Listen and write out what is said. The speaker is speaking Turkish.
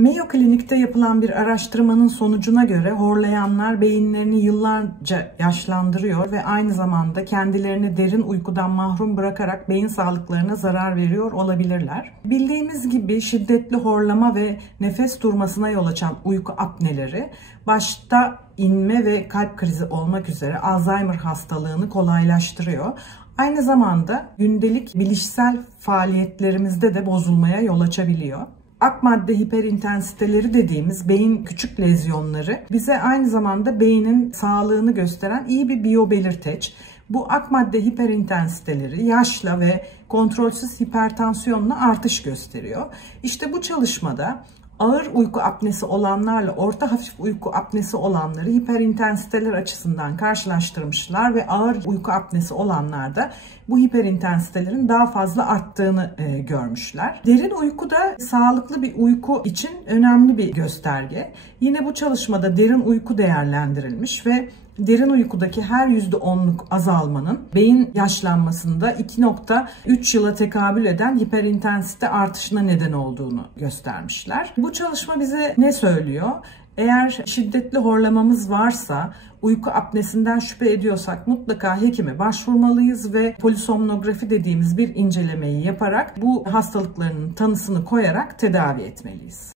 Mayo Clinic'te yapılan bir araştırmanın sonucuna göre horlayanlar beyinlerini yıllarca yaşlandırıyor ve aynı zamanda kendilerini derin uykudan mahrum bırakarak beyin sağlıklarına zarar veriyor olabilirler. Bildiğimiz gibi şiddetli horlama ve nefes durmasına yol açan uyku apneleri başta inme ve kalp krizi olmak üzere Alzheimer hastalığını kolaylaştırıyor. Aynı zamanda gündelik bilişsel faaliyetlerimizde de bozulmaya yol açabiliyor. Akmadde hiperintensiteleri dediğimiz beyin küçük lezyonları bize aynı zamanda beynin sağlığını gösteren iyi bir biyobelirteç. Bu akmadde hiperintensiteleri yaşla ve kontrolsüz hipertansiyonla artış gösteriyor. İşte bu çalışmada ağır uyku apnesi olanlarla orta hafif uyku apnesi olanları hiperintensiteler açısından karşılaştırmışlar ve ağır uyku apnesi olanlarda bu hiperintensitelerin daha fazla arttığını görmüşler. Derin uyku da sağlıklı bir uyku için önemli bir gösterge. Yine bu çalışmada derin uyku değerlendirilmiş ve derin uykudaki her %10'luk azalmanın beyin yaşlanmasında 2,3 yıla tekabül eden hiperintensite artışına neden olduğunu göstermişler. Bu çalışma bize ne söylüyor? Eğer şiddetli horlamamız varsa, uyku apnesinden şüphe ediyorsak mutlaka hekime başvurmalıyız ve polisomnografi dediğimiz bir incelemeyi yaparak bu hastalıkların tanısını koyarak tedavi etmeliyiz.